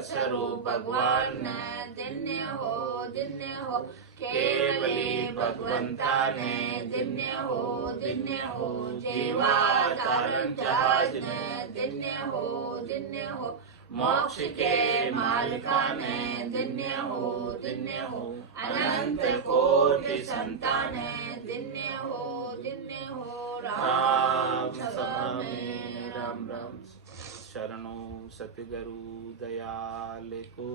ससरो भगवान दिन्य हो केवली भगवंताने दिन्य हो जेवा तारण जहाज दिन्य हो मोक्ष के मालिकाने दिन्य हो अनंत कोटि संतान दिन्य हो राम सभामे राम राम शरणो सतगुरु दयाल को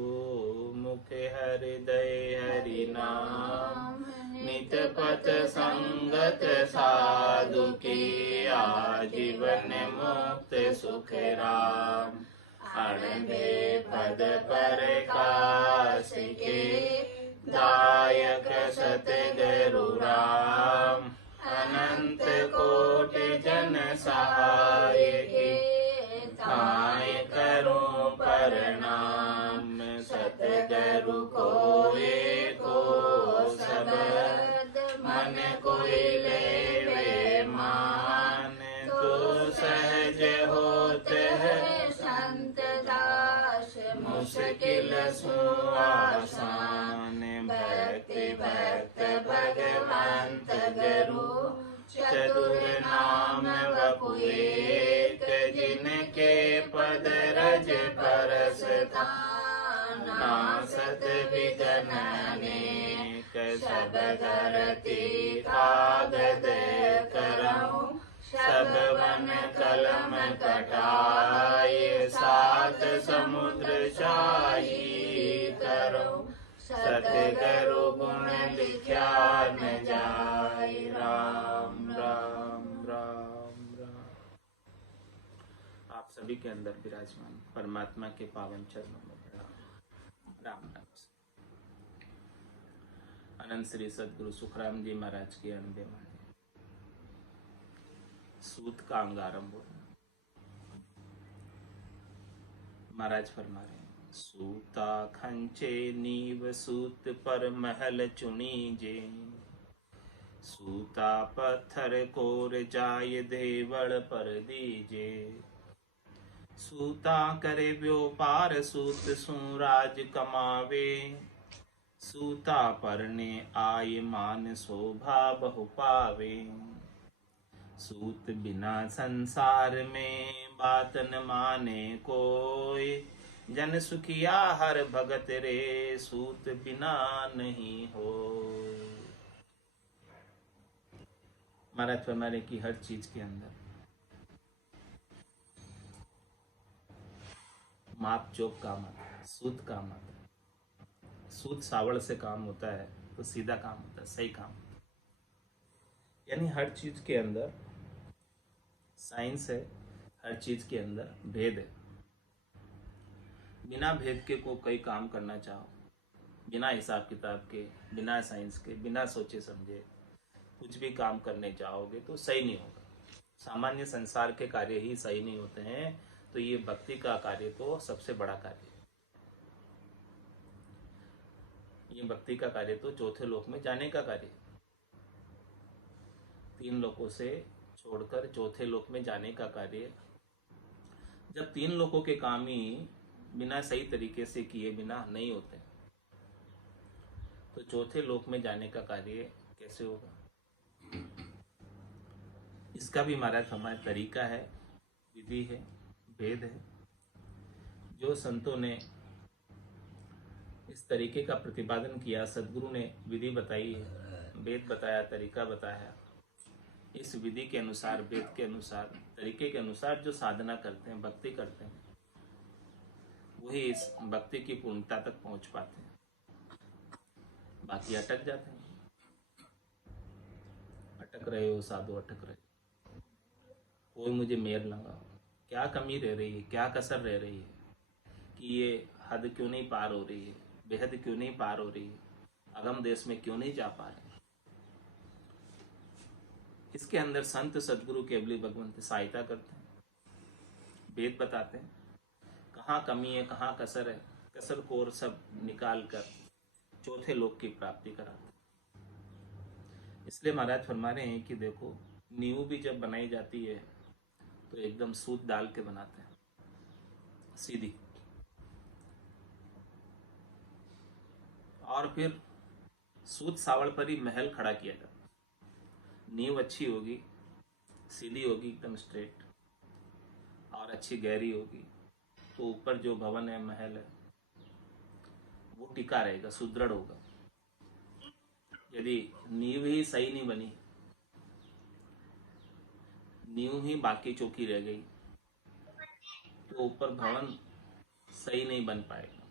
मुखे हृदय हरि नाम नित पथ संगत साधु की आजीवन मुक्त सुख राम अणबे पद पर काश के दायक सतगुरु राम अनंत कोटि जन सहाय के ताय करूं प्रणाम सतगुरु को एको शब्द मन कोई लेवे मान तो सहज होते है संत दास मुश्किल सुआसान भक्ति भक्त भगवंत गुरु चतुर नाम वपु एक जिनके पद रज परसता नासत विघ्न अनेक सब धरती कागद करऊं सब वन कलम कटाए सात समुद्र शाही करूं सतगुरु गुण लिख्या न जाय राम राम राम राम। आप सभी के अंदर विराजमान परमात्मा के पावन चरणों में प्रणाम राम राम। अनंत श्री सदगुरु सुखराम जी महाराज की अनबे वाणी सूत का अंग आरंभ हो। महाराज फरमा रहे हैं सूता खंचे नीव सूत पर महल चुनी जे सूता पत्थर कोर जाय देवड़ पर दीजे सूता करे व्यापार सूत सुराज कमावे सूता परने आय मान शोभा बहु पावे सूत बिना संसार में बात न माने कोई जन सुखिया हर भगत रे सूत बिना नहीं हो। महाराज फरमाने की हर चीज के अंदर माप चोप काम आता है, सूत काम आता है। सूत सावड़ से काम होता है तो सीधा काम होता है, सही काम होता है। यानी हर चीज के अंदर साइंस है, हर चीज के अंदर भेद है। बिना भेद के को कई काम करना चाहो, बिना हिसाब किताब के, बिना साइंस के, बिना सोचे समझे कुछ भी काम करने जाओगे तो सही नहीं होगा। सामान्य संसार के कार्य ही सही नहीं होते हैं तो ये भक्ति का कार्य तो सबसे बड़ा कार्य है। ये भक्ति का कार्य तो चौथे लोक में जाने का कार्य है। 3 लोकों से छोड़कर चौथे लोक में जाने का कार्य। जब 3 लोकों के काम ही बिना सही तरीके से किए बिना नहीं होते तो चौथे लोक में जाने का कार्य कैसे होगा। इसका भी महाराज हमारा तरीका है, विधि है, भेद है। जो संतों ने इस तरीके का प्रतिपादन किया, सदगुरु ने विधि बताई है, वेद बताया, तरीका बताया, इस विधि के अनुसार, वेद के अनुसार, तरीके के अनुसार जो साधना करते हैं, भक्ति करते हैं, वही इस भक्ति की पूर्णता तक पहुंच पाते हैं। बाकी अटक जाते हैं। अटक रहे हो साधु, अटक रहे। कोई मुझे मेर लगाओ, क्या कमी रह रही है, क्या कसर रह रही है कि ये हद क्यों नहीं पार हो रही है, बेहद क्यों नहीं पार हो रही है, अगम देश में क्यों नहीं जा पा रहे। इसके अंदर संत सदगुरु केवली भगवंत सहायता करते हैं, वेद बताते हैं कहाँ कमी है, कहाँ कसर है, कसर कोर सब निकाल कर चौथे लोक की प्राप्ति कराते हैं। इसलिए महाराज फरमा रहे हैं कि देखो, नींव भी जब बनाई जाती है तो एकदम सूत डाल के बनाते हैं, सीधी। और फिर सूत सावड़ पर ही महल खड़ा किया जाता है। नींव अच्छी होगी, सीधी होगी, एकदम स्ट्रेट, और अच्छी गहरी होगी, तो ऊपर जो भवन है, महल है, वो टिका रहेगा, सुदृढ़ होगा। यदि नींव ही सही नहीं बनी, नींव ही बाकी चौकी रह गई, तो ऊपर भवन सही नहीं बन पाएगा।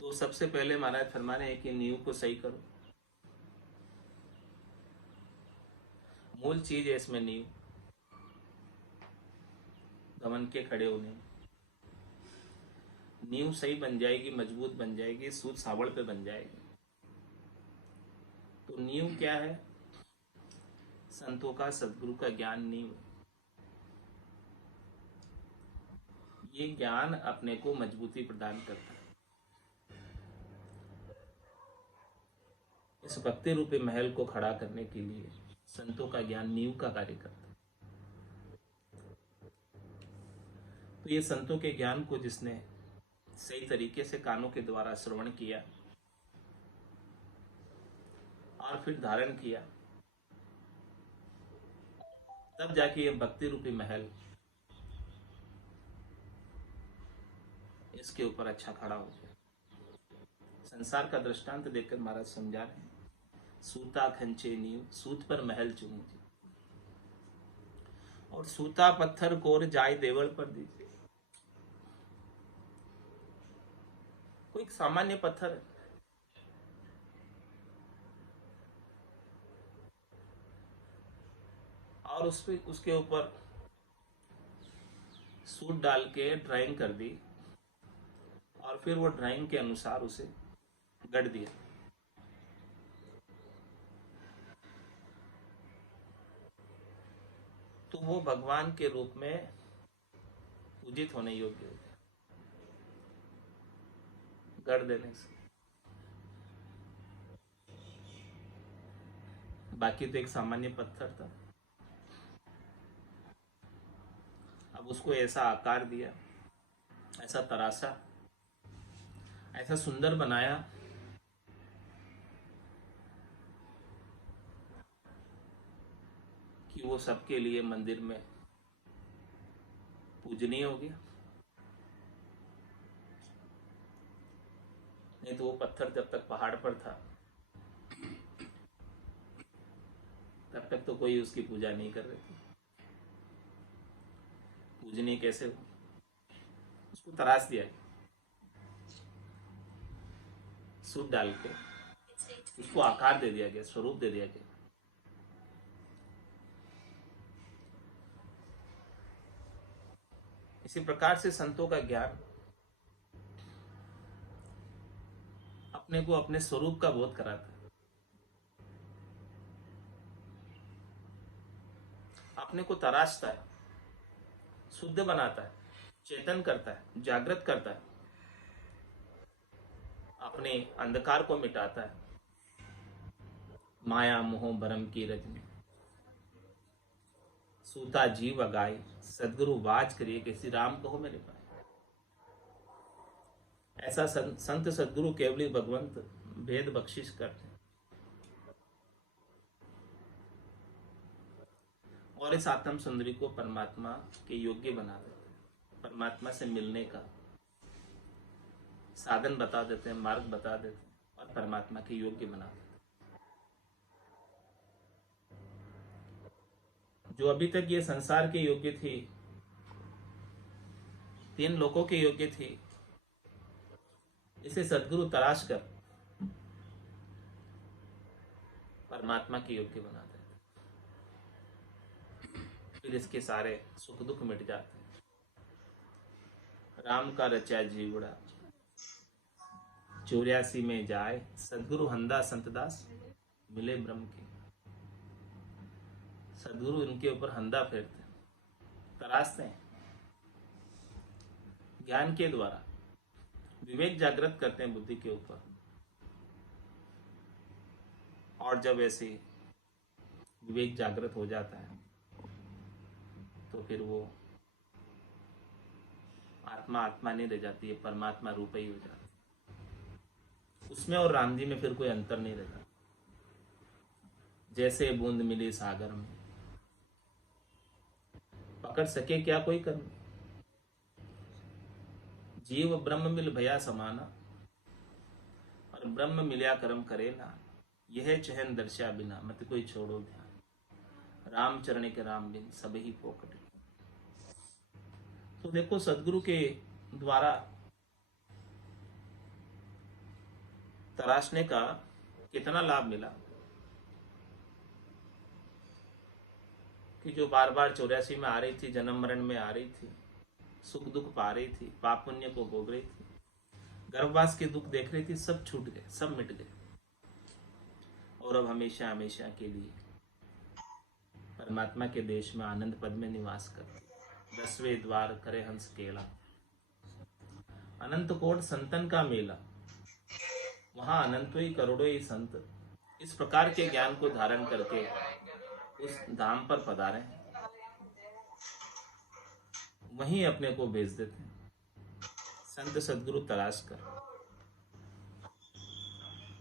तो सबसे पहले महाराज फरमा रहे हैं कि नींव को सही करो। मूल चीज है इसमें नींव, भवन के खड़े होने। नींव सही बन जाएगी, मजबूत बन जाएगी, सूद सावड़ पे बन जाएगी। तो नींव क्या है? संतों का, सदगुरु का ज्ञान नींव। ये ज्ञान अपने को मजबूती प्रदान करता है। इस भक्ति रूपी महल को खड़ा करने के लिए संतों का ज्ञान नींव का कार्य करता है। तो ये संतों के ज्ञान को जिसने सही तरीके से कानों के द्वारा श्रवण किया और फिर धारण किया, तब जाके ये भक्ति रूपी महल इसके ऊपर अच्छा खड़ा हो गया। संसार का दृष्टांत देखकर महाराज समझा रहे हैं, सूता खंचे नींव, सूत पर महल चुनी, और सूता पत्थर कोर जाय देवल पर दीजिए। कोई सामान्य पत्थर है, और उसके ऊपर सूत डाल के ड्राइंग कर दी, और फिर वो ड्राइंग के अनुसार उसे गढ़ दिया। तो वो भगवान के रूप में पूजित होने योग्य हो गया गढ़ देने से। बाकी तो एक सामान्य पत्थर था, अब उसको ऐसा आकार दिया, ऐसा तराशा, ऐसा सुंदर बनाया कि वो सबके लिए मंदिर में पूजनीय हो गया। नहीं तो वो पत्थर जब तक पहाड़ पर था तब तक तो कोई उसकी पूजा नहीं कर रहे थे। पूजनीय कैसे हो? उसको तराश दिया, सूत डाल के उसको आकार दे दिया गया, स्वरूप दे दिया गया। इसी प्रकार से संतों का ज्ञान अपने को अपने स्वरूप का बोध कराता है, अपने को तराशता है, शुद्ध बनाता है, चेतन करता है, जागृत करता है, अपने अंधकार को मिटाता है। माया मोह भरम की रजनी, सूता जीव अगाई, सदगुरु वाच करिए कि श्री राम कहो मेरे पास। ऐसा संत सदगुरु केवली भगवंत भेद बख्शिश करते हैं, और इस आत्म सुंदरी को परमात्मा के योग्य बना देते हैं। परमात्मा से मिलने का साधन बता देते हैं, मार्ग बता देते हैं, और परमात्मा के योग्य बना देते हैं। जो अभी तक ये संसार के योग्य थे, 3 लोगों के योग्य थे, इसे सदगुरु तराश कर परमात्मा के योग्य बना देते, फिर इसके सारे सुख दुख मिट जाते हैं। राम का रचा जीवड़ा 84 में जाए, सदगुरु हंदा संतदास मिले ब्रह्म के। सदगुरु इनके ऊपर हंदा फेरते हैं, तराशते हैं, ज्ञान के द्वारा विवेक जागृत करते हैं बुद्धि के ऊपर, और जब ऐसे विवेक जागृत हो जाता है तो फिर वो आत्मा आत्मा नहीं रह जाती है, परमात्मा रूप ही हो जाती है। उसमें और राम जी में फिर कोई अंतर नहीं रहता। जैसे बूंद मिली सागर में, पकड़ सके क्या कोई कर्म। जीव ब्रह्म मिल भया समाना, और ब्रह्म मिलिया कर्म करे ना। यह चहन दर्शा बिना, मत कोई छोड़ो ध्यान। राम चरण के राम बिन सब ही पोकट। तो देखो सदगुरु के द्वारा तराशने का कितना लाभ मिला, कि जो बार बार 84 में आ रही थी, जन्म मरण में आ रही थी, सुख दुख पा रही थी, पाप पुण्य को भोग रही थी, गर्भवास के दुख देख रही थी, सब छूट गए, सब मिट गए, और अब हमेशा हमेशा के लिए परमात्मा के देश में आनंद पद में निवास करते। 10वें द्वार करे हंस केला, अनंत कोट संतन का मेला, वहां अनंत ही करोड़ों ही संत इस प्रकार के ज्ञान को धारण करके उस धाम पर पधारे हैं, वहीं अपने को भेज देते हैं संत सदगुरु तलाश कर।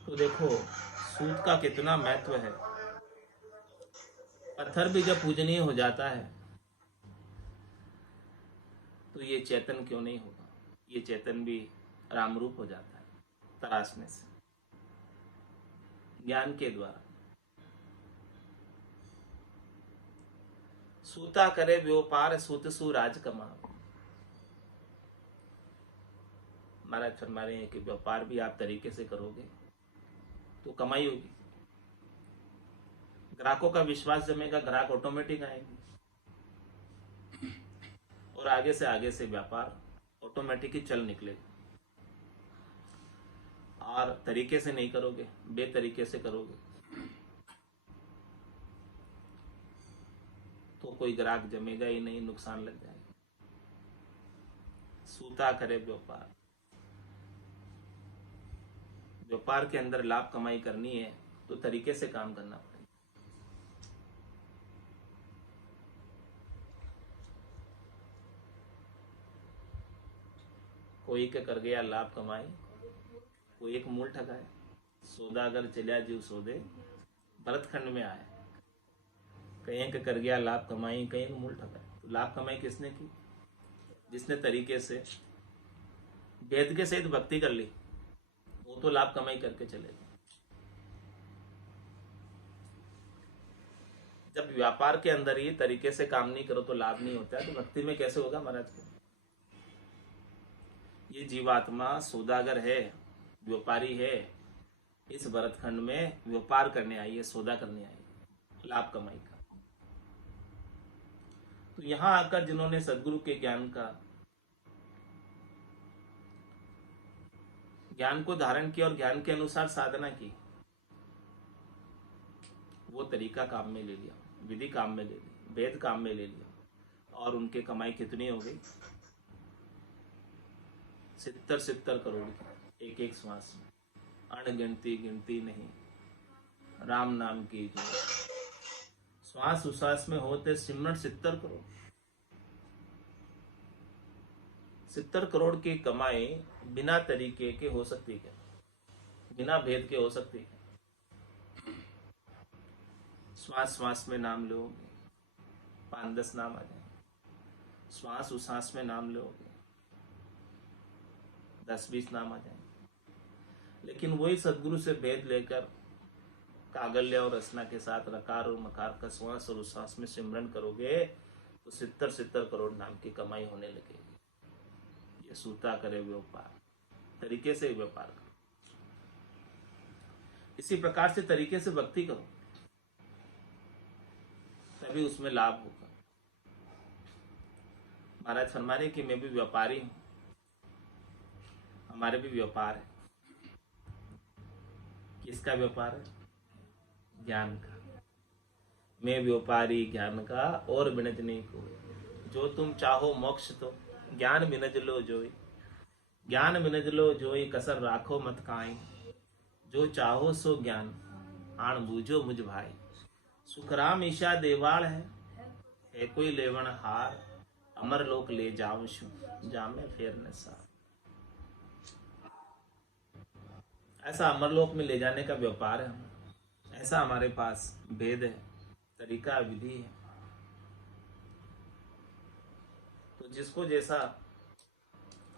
तो देखो सूत का कितना महत्व है। पत्थर भी जब पूजनीय हो जाता है तो ये चेतन क्यों नहीं होगा, ये चेतन भी राम रूप हो जाता है तराशने से, ज्ञान के द्वारा। सूता करे व्यापार सूत सु राज कमा। महाराज फरमा रहे हैं कि व्यापार भी आप तरीके से करोगे तो कमाई होगी, ग्राहकों का विश्वास जमेगा, ग्राहक ऑटोमेटिक आएंगे, और आगे से व्यापार ऑटोमेटिक ही चल निकलेगा। और तरीके से नहीं करोगे, बेतरीके से करोगे तो कोई ग्राहक जमेगा ही नहीं, नुकसान लग जाएगा। सूता करे व्यापार, व्यापार के अंदर लाभ कमाई करनी है तो तरीके से काम करना पड़ेगा। कोई के कर गया लाभ कमाई, कोई एक मूल ठगाए। सौदागर चलिया जीव सौदे, भरतखंड में आए, कहीं के कर गया लाभ कमाई, कहीं मूल ठगाए। तो लाभ कमाई किसने की? जिसने तरीके से वेद के सहित भक्ति कर ली, वो तो लाभ कमाई करके चले गए। जब व्यापार के अंदर ही तरीके से काम नहीं करो तो लाभ नहीं होता है, तो भक्ति में कैसे होगा महाराज को? ये जीवात्मा सौदागर है, व्यापारी है, इस भरतखंड में व्यापार करने आई है, सौदा करने आई है, लाभ कमाई का। तो यहां आकर जिन्होंने सदगुरु के ज्ञान को धारण किया और ज्ञान के अनुसार साधना की, वो तरीका काम में ले लिया, विधि काम में ले ली, वेद काम में ले लिया, और उनके कमाई कितनी हो गई? 70 करोड़ की, एक एक श्वास में, अणगिनती गिनती नहीं, राम नाम की जो श्वास उश्वास में होते सिमरण 70 करोड़। 70 करोड़ की कमाई बिना तरीके के हो सकती है, बिना भेद के हो सकती है। श्वास श्वास में नाम लोगे, 5-10 नाम आ जाएंगे, श्वास उश्वास में नाम लोगे, 10-20 नाम आ जाएंगे। लेकिन वही सदगुरु से भेद लेकर कागल्य और रचना के साथ रकार और मकार का श्वास और उश्वास में सिमरन करोगे तो 70 करोड़ नाम की कमाई होने लगेगी। ये सूता करे व्यापार, तरीके से व्यापार करो। इसी प्रकार से तरीके से भक्ति करो, तभी उसमें लाभ होगा। महाराज फरमा रहे कि मैं भी व्यापारी हूं, हमारे भी व्यापार है। किसका व्यापार है? ज्ञान का। मैं व्यापारी ज्ञान का और बिनज नहीं को, जो तुम चाहो मोक्ष तो ज्ञान बिनज लो जोई, ज्ञान बिनज लो जोई, कसर राखो मत काई, जो चाहो सो ज्ञान आण बूझो मुझ भाई। सुखराम ईशा देवाल है कोई लेवन हार, अमर लोक ले जाऊं जामे फेर न सार। ऐसा अमरलोक में ले जाने का व्यापार है, ऐसा हमारे पास भेद है, तरीका विधि है। तो जिसको जैसा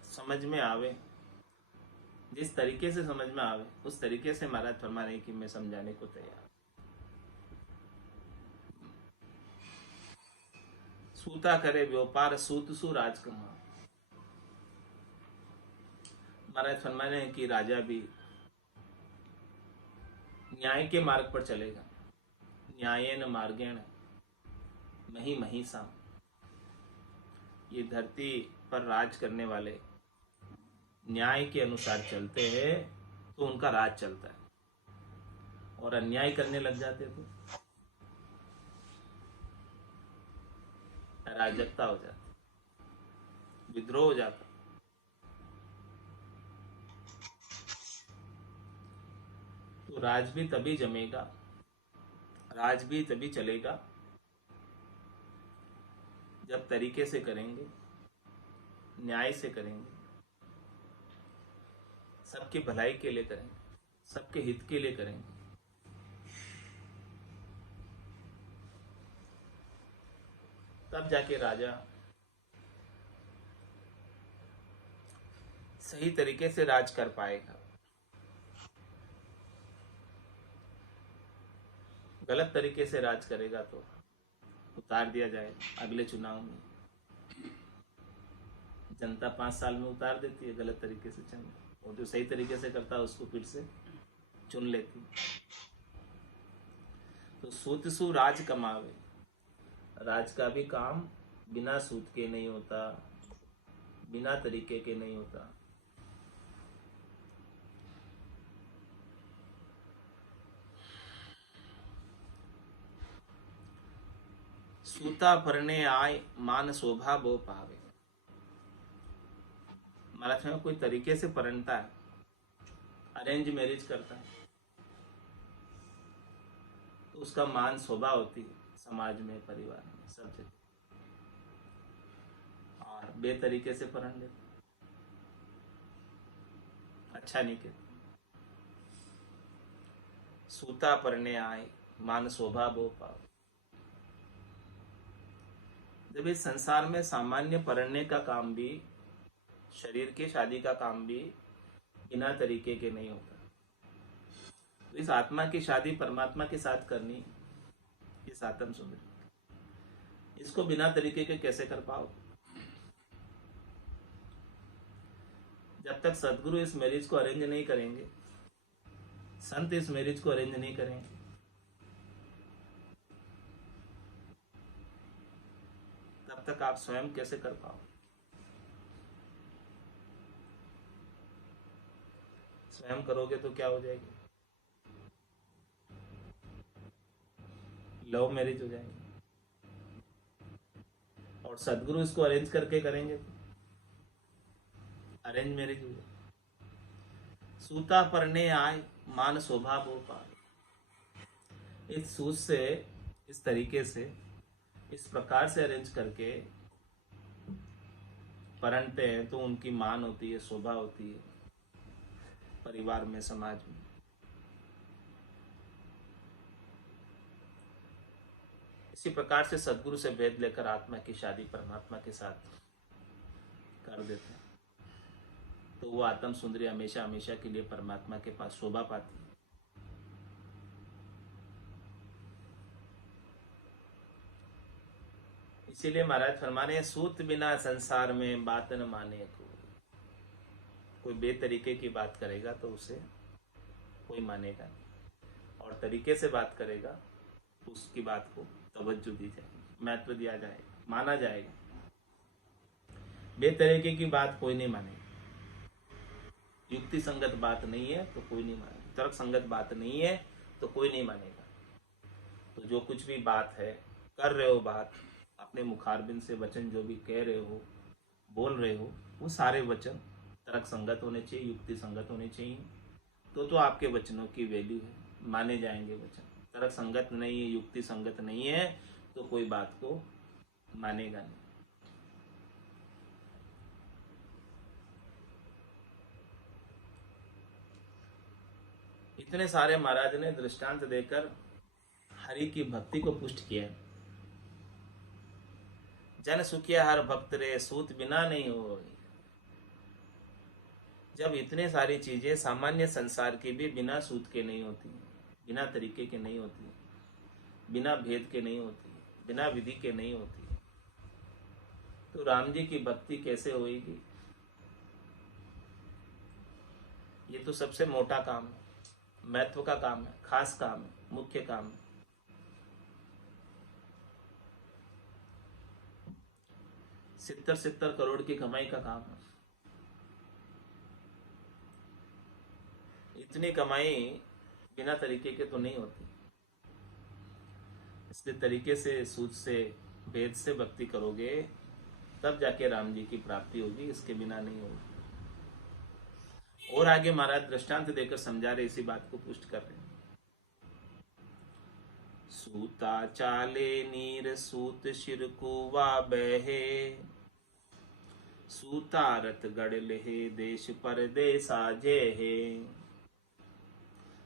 समझ में आवे, जिस तरीके से समझ में आवे, उस तरीके से महाराज फरमा रहे कि मैं समझाने को तैयार। सूता करे व्यापार सूत सु राज कमा। महाराज फरमा रहे हैं कि राजा भी न्याय के मार्ग पर चलेगा। न्यायेन मार्गेण मही महिषा। ये धरती पर राज करने वाले न्याय के अनुसार चलते हैं तो उनका राज चलता है, और अन्याय करने लग जाते तो अराजकता हो जाती, विद्रोह हो जाता। तो राज भी तभी जमेगा, राज भी तभी चलेगा जब तरीके से करेंगे, न्याय से करेंगे, सबकी भलाई के लिए करेंगे, सबके हित के लिए करेंगे। तब जाके राजा सही तरीके से राज कर पाएगा। गलत तरीके से राज करेगा तो उतार दिया जाएगा। अगले चुनाव में जनता 5 साल में उतार देती है गलत तरीके से चुन, और जो सही तरीके से करता है उसको फिर से चुन लेती। तो सूत सु राज कमावे। राज का भी काम बिना सूत के नहीं होता, बिना तरीके के नहीं होता। सूता भरने आय मान शोभा बो पावे। महाराज में कोई तरीके से परनता है, अरेंज मैरिज करता है, तो उसका मान शोभा होती है समाज में, परिवार में, सब जगह। और बेतरीके से परन लेता, अच्छा नहीं कहते। सूता परने आए मान शोभा बो पावे। जब इस संसार में सामान्य परने का काम भी, शरीर की शादी का काम भी बिना तरीके के नहीं होता। तो इस आत्मा की शादी परमात्मा के साथ करनी, इस आत्म सुंदरी, इसको बिना तरीके के कैसे कर पाओ? जब तक सदगुरु इस मैरिज को अरेंज नहीं करेंगे, संत इस मैरिज को अरेंज नहीं करेंगे, तब तक आप स्वयं कैसे कर पाओ? स्वयं करोगे तो क्या हो जाएगी? लव मैरिज हो जाएगी। और सदगुरु इसको अरेंज करके करेंगे तो अरेंज मैरिज हो जाएगी। सूता परने आए मान शोभा बो पावे। इस सूत से, इस तरीके से, इस प्रकार से अरेंज करके परनते हैं तो उनकी मान होती है, शोभा होती है परिवार में, समाज में। इसी प्रकार से सदगुरु से भेद लेकर आत्मा की शादी परमात्मा के साथ कर देते हैं तो वो आत्म सुंदरी हमेशा हमेशा के लिए परमात्मा के पास शोभा पाती है। इसीलिए महाराज फरमाने, सूत बिना संसार में बात न माने को। कोई बेतरीके की बात करेगा तो उसे कोई मानेगा नहीं, और तरीके से बात करेगा तो उसकी बात को तवज्जो दी जाएगी, महत्व दिया जाएगा, माना जाएगा। बेतरीके की बात कोई नहीं मानेगा। युक्ति संगत बात नहीं है तो कोई नहीं मानेगा, तर्क संगत बात नहीं है तो कोई नहीं मानेगा। तो जो कुछ भी बात है, कर रहे हो बात, अपने मुखारबिंद से वचन जो भी कह रहे हो, बोल रहे हो, वो सारे वचन तर्क संगत होने चाहिए, युक्ति संगत होने चाहिए। तो आपके वचनों की वैल्यू है, माने जाएंगे वचन। तर्क संगत नहीं है, युक्ति संगत नहीं है तो कोई बात को मानेगा नहीं। इतने सारे महाराज ने दृष्टांत देकर हरि की भक्ति को पुष्ट किया। जन सुखिया हर भक्त रे सूत बिना नहीं हो। जब इतने सारी चीजें सामान्य संसार की भी बिना सूत के नहीं होती, बिना तरीके के नहीं होती, बिना भेद के नहीं होती, बिना विधि के नहीं होती, तो राम जी की भक्ति कैसे होगी? ये तो सबसे मोटा काम है, महत्व का काम है, खास काम है, मुख्य काम है। सत्तर करोड़ की कमाई का काम है। इतनी कमाई बिना तरीके के तो नहीं होती। इसलिए तरीके से, सूझ से, भेद से भक्ति करोगे तब जाके राम जी की प्राप्ति होगी, इसके बिना नहीं होगी। और आगे महाराज दृष्टांत देकर समझा रहे, इसी बात को पुष्ट कर रहे हैं। सूता चाले नीर सूत शिर कुवा बहे, सूता रत गढ़ लेहे देश परदेसा जय।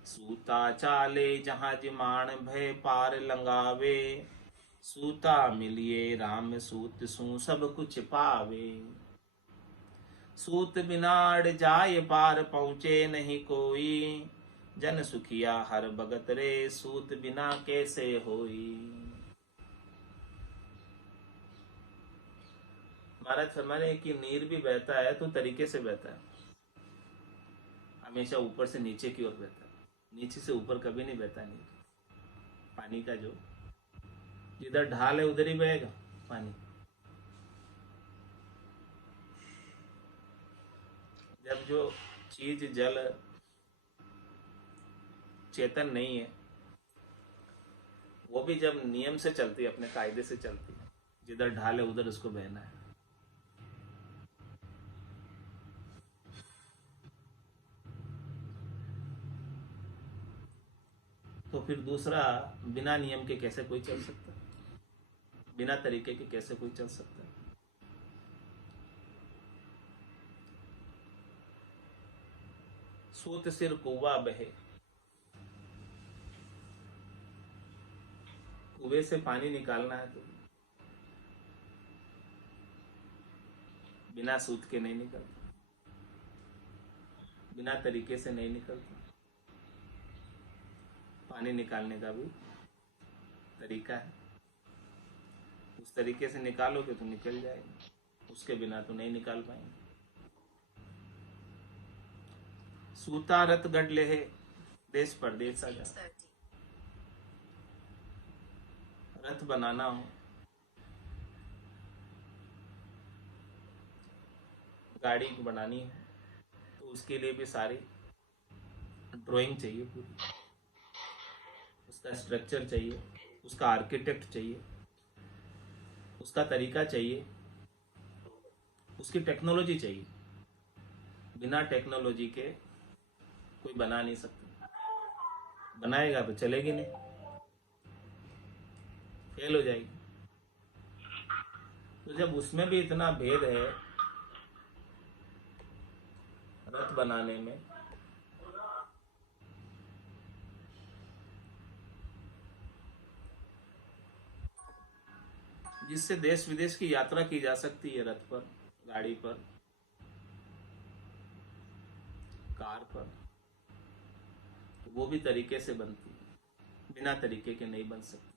सूता चाले जहाज मान भय पार लंगावे, सूता मिलिए राम सूत सू सब कुछ पावे। सूत बिना अड़ जाय पार पहुँचे नहीं कोई, जन सुखिया हर भगत रे सूत बिना कैसे होई। महाराज फरमाने कि नीर भी बहता है तो तरीके से बहता है, हमेशा ऊपर से नीचे की ओर बहता है, नीचे से ऊपर कभी नहीं बहता नीर। पानी का जो जिधर ढाल है उधर ही बहेगा पानी। जब जो चीज जल चेतन नहीं है, वो भी जब नियम से चलती है, अपने कायदे से चलती है, जिधर ढाल है उधर उसको बहना है। तो फिर दूसरा, बिना नियम के कैसे कोई चल सकता है? बिना तरीके के कैसे कोई चल सकता है? सूत सिर कुआ बहे, कुएं से पानी निकालना है तो बिना सूत के नहीं निकलता, बिना तरीके से नहीं निकलता। पानी निकालने का भी तरीका है, उस तरीके से निकालोगे तो निकल जाएगा, उसके बिना तो नहीं निकाल पाएंगे। सूता रत गढ़ लेहे देश परदेस आजा। रथ बनाना हो, गाड़ी बनानी है, तो उसके लिए भी सारी ड्राइंग चाहिए, पूरी उसका स्ट्रक्चर चाहिए, उसका आर्किटेक्ट चाहिए, उसका तरीका चाहिए, उसकी टेक्नोलॉजी चाहिए। बिना टेक्नोलॉजी के कोई बना नहीं सकता, बनाएगा तो चलेगी नहीं, फेल हो जाएगी। तो जब उसमें भी इतना भेद है रथ बनाने में, जिससे देश विदेश की यात्रा की जा सकती है, रथ पर, गाड़ी पर, कार पर, तो वो भी तरीके से बनती है, बिना तरीके के नहीं बन सकती।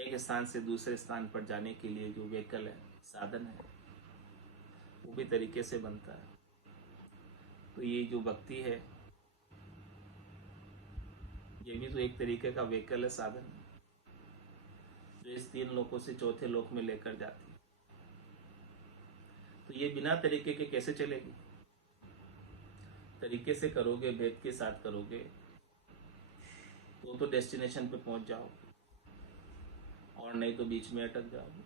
एक स्थान से दूसरे स्थान पर जाने के लिए जो व्हीकल है, साधन है, वो भी तरीके से बनता है। तो ये जो भक्ति है, ये भी तो एक तरीके का व्हीकल है, साधन है, जो इस तीन लोकों से चौथे लोक में लेकर जाती है। तो ये बिना तरीके के कैसे चलेगी? तरीके से करोगे, भेद के साथ करोगे, तो डेस्टिनेशन पे पहुंच जाओगे, और नहीं तो बीच में अटक जाओगे।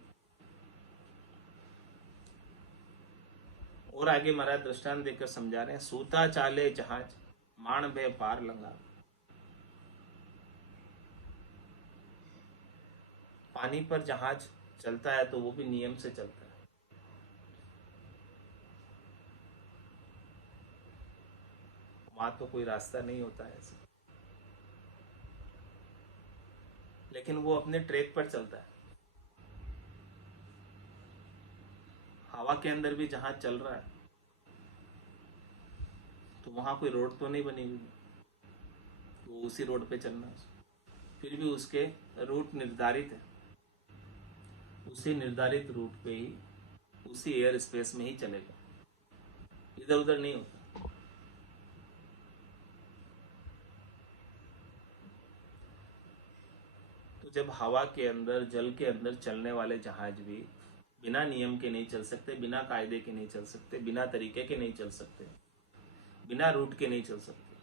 और आगे महाराज दृष्टांत देकर समझा रहे हैं, सूता चाले जहाज माण भय पार लंगा। पानी पर जहाज चलता है तो वो भी नियम से चलता है। वहां तो कोई रास्ता नहीं होता है ऐसे, लेकिन वो अपने ट्रैक पर चलता है। हवा के अंदर भी जहां चल रहा है तो वहां कोई रोड तो नहीं बनी हुई, वो उसी रोड पे चलना है। फिर भी उसके रूट निर्धारित है, उसी निर्धारित रूट पे ही, उसी एयर स्पेस में ही चलेगा, इधर उधर नहीं होता। तो जब हवा के अंदर, जल के अंदर चलने वाले जहाज भी बिना नियम के नहीं चल सकते, बिना कायदे के नहीं चल सकते, बिना तरीके के नहीं चल सकते, बिना रूट के नहीं चल सकते।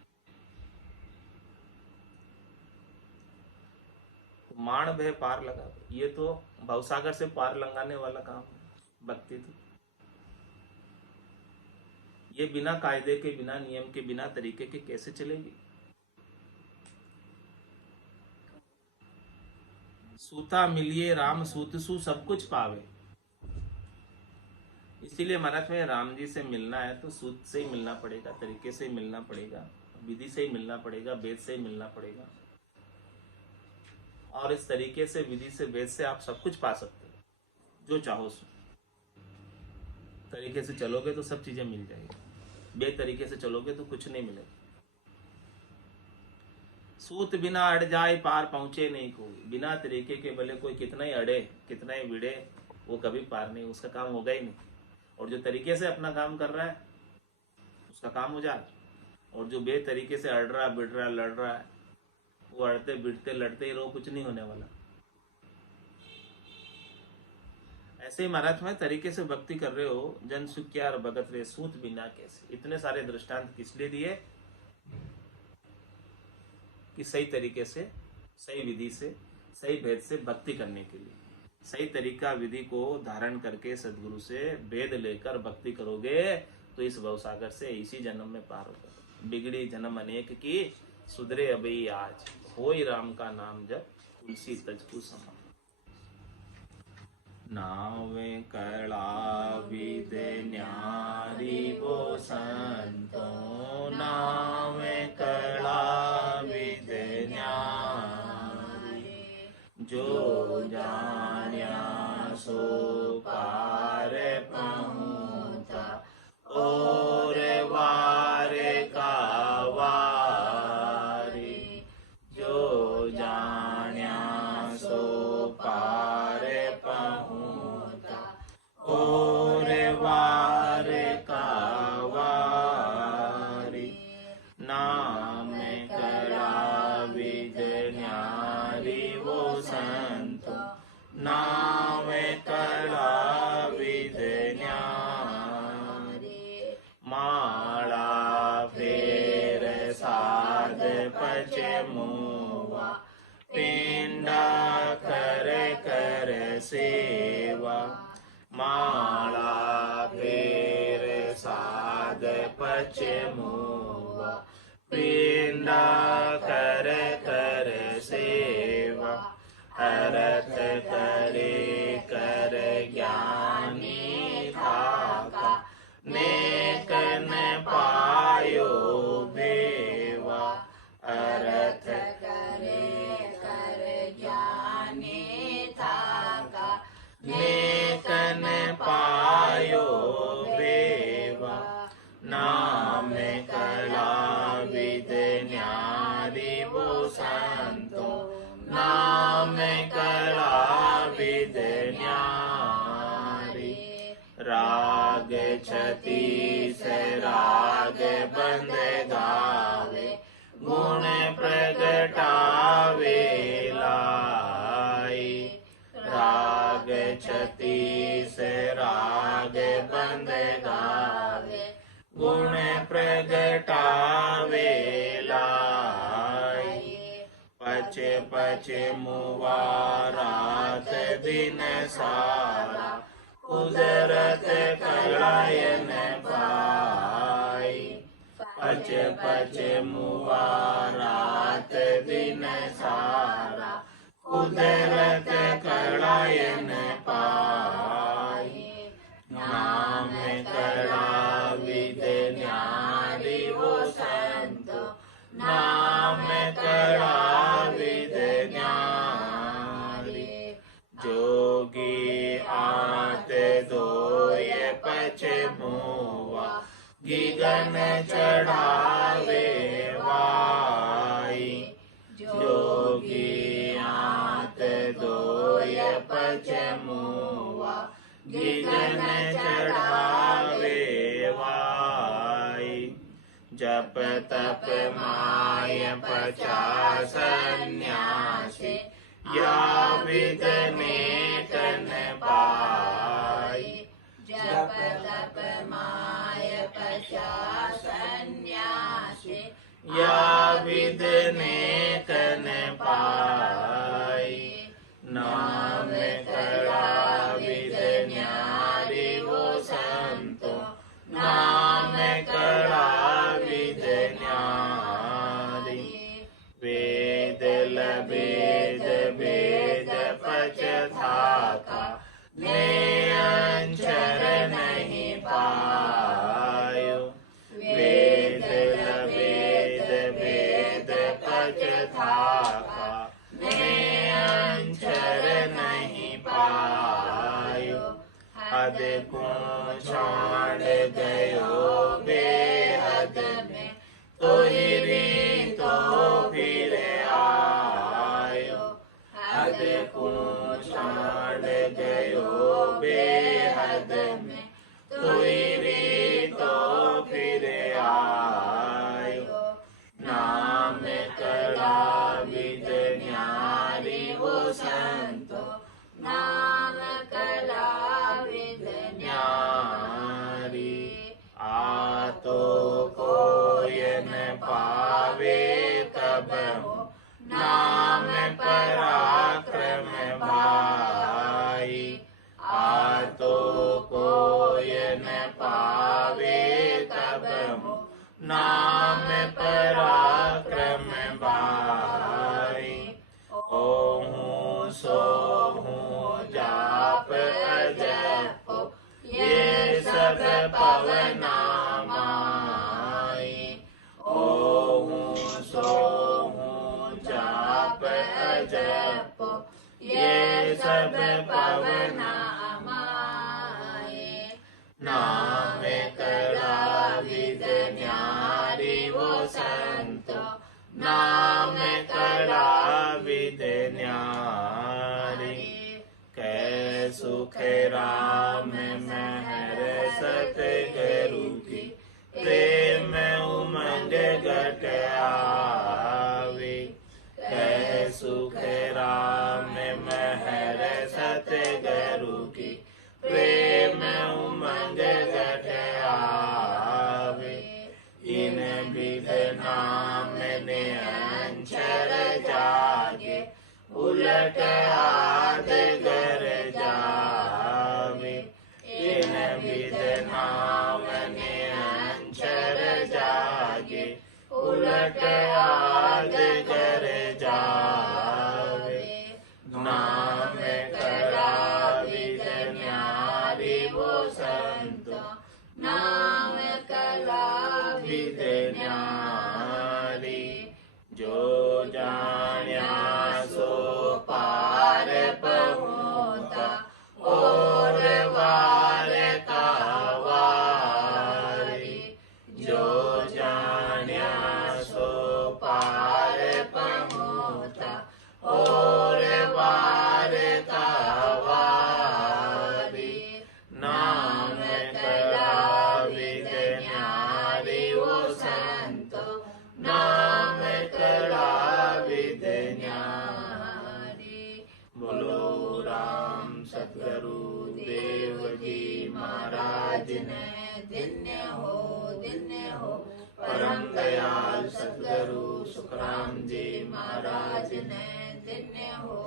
तो माण भय पार लगा, ये तो भवसागर से पार लगाने वाला काम है भक्ति। तो ये बिना कायदे के, बिना नियम के, बिना तरीके के कैसे चलेगी? सूता मिलिए राम सूत सु सब कुछ पावे। इसीलिए महाराज में राम जी से मिलना है तो सूत से ही मिलना पड़ेगा, तरीके से ही मिलना पड़ेगा, विधि से ही मिलना पड़ेगा, वेद से ही मिलना पड़ेगा। और इस तरीके से, विधि से, वेद से आप सब कुछ पा सकते हो, जो चाहो सो। तरीके से चलोगे तो सब चीजें मिल जाएगी, बेतरीके से चलोगे तो कुछ नहीं मिलेगा। सूत बिना अड़ जाए पार पहुंचे नहीं कोई, बिना तरीके के भले कोई कितना ही अड़े, कितना ही विड़े, वो कभी पार नहीं, उसका काम होगा ही नहीं। और जो तरीके से अपना काम कर रहा है उसका काम हो जाए, और जो बेतरीके से अड़ रहा, बिड़ रहा, लड़ रहा है, वो अड़ते बिड़ते लड़ते ही रहो, कुछ नहीं होने वाला। ऐसे ही महाराज में तरीके से भक्ति कर रहे हो, जन सुख क्या और भगत रे सूत बिना कैसे। इतने सारे दृष्टांत किस लिए दिए? कि सही तरीके से, सही विधि से, सही भेद से भक्ति करने के लिए। सही तरीका, विधि को धारण करके सदगुरु से भेद लेकर भक्ति करोगे तो इस भवसागर से इसी जन्म में पार होगा। बिगड़ी जन्म अनेक की, सुधरे अबई आज, होई राम का नाम जब, तुलसी तजकु समा। नावे कला विदे न्यारी वो संतो, नावे कला विदे न्यारी, जो जान्या सो पार पहुँचा, और वारे का वारी, जो जान्या सो पार पहुँचा, और वारे का वारी। नाम कला विद न्यारी वो संतो, नाम कला विद न्यारी, माला फेर साध पचे मुआ, पिंडा कर कर सेवा, माला फेर साध पचे मुआ, पिंडा कर कर सेवा, अर्थ करे कर ज्ञानी थाका, नेकन पायो भेवा, अर्थ करे कर ज्ञानी थाका, नेकन पायो भेवा। नाम कला विद न्यारी वो संतो, नाम कला विद न्यारी। राग छतीस राग बंद गावे, गुण प्रगटावे लाई, राग छतीस राग बंद गावे, गुण प्रगटावे लाई, पचे पचे मुआ रात दिन सारा, कुदरत कलायन पाई, पचे पचे मुआ रात दिन सारा, कुदरत कलायन पाई। नाम कला विद न्यारी वो संत, पचमुआ गगन चढ़ावे वाई जोगी आत दोय पचमुआ गगन चढ़ावे वाई जप तप माय 50 सन्यासी या विद नेतन पाई जप तप माय 50 सन्यासी या विद नेतन पाई नाम कड़ा विद न्यारी वो संतो नाम कड़ा विद न्यारी वेद लवेद वेद पचधाता ने अंचर नहीं पायो वेद लवेद वेद पचधाता ने अंचर नहीं पायो हद को छोड़ गयो बेहद में तो हिरी तो फिर आयो हद को छोड़ गयो बेहद में तो हिरी तो फिर आयो नाम कड़ा विद न्यारी वो संतो नाम कड़ा विद न्यारी आतो कोय न पावे तब हो नाम पराक्रम भाई आतो कोय न पावे तब हो नाम पराक्रम भाई ओहूँ सो हूँ जाप अजप ये सब पवना माई ओहूँ सो हूँ जाप अजप ये सब पवना माई नाम कड़ा विद न्यारी वो संतो नाम कड़ा विद न्यारी कै सुख राम महर सतगुरु की प्रेम उमंग घट आवे कै सुख राम महर सतगुरु की प्रेम उमंग घट आवे इन विध नाम ने अंचर जागे उलट आद घर जावे इन विध नाम ने अंचर जागे उलट आद घर जावे नाम कड़ा विद न्यारी वो संतो नाम कड़ा विद न्यारी जो जान्या सो पार पहुँचा और वार का वारी जो जान्या सो पार पहुँचा और वार का वारी नाम कड़ा विद न्यारी वो संतो नाम कड़ा विद न्यारी बोलो राम सतगुरु देव जी महाराज ने धन्य हो परम दयाल सतगुरु सुखराम जी महाराज ने धन्य हो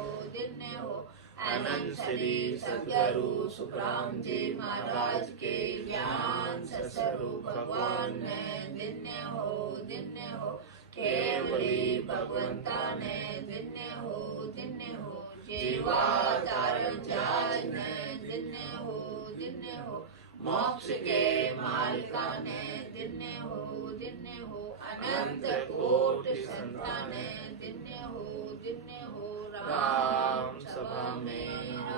अनंत श्री सतगुरु सुखराम जी महाराज के ज्ञान स्वरूप भगवान ने धन्य हो केवली भगवंता ने धन्य हो जीवाधारण जाज ने धन्य हो मोक्ष के मालिका ने धन्य हो अनंत कोटि संताने धन्य हो राम सभा में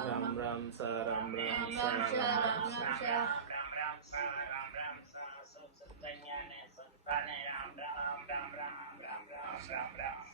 राम राम सा राम राम सा राम राम राम राम सा सुख कन्या ने संताने राम राम राम राम राम राम राम राम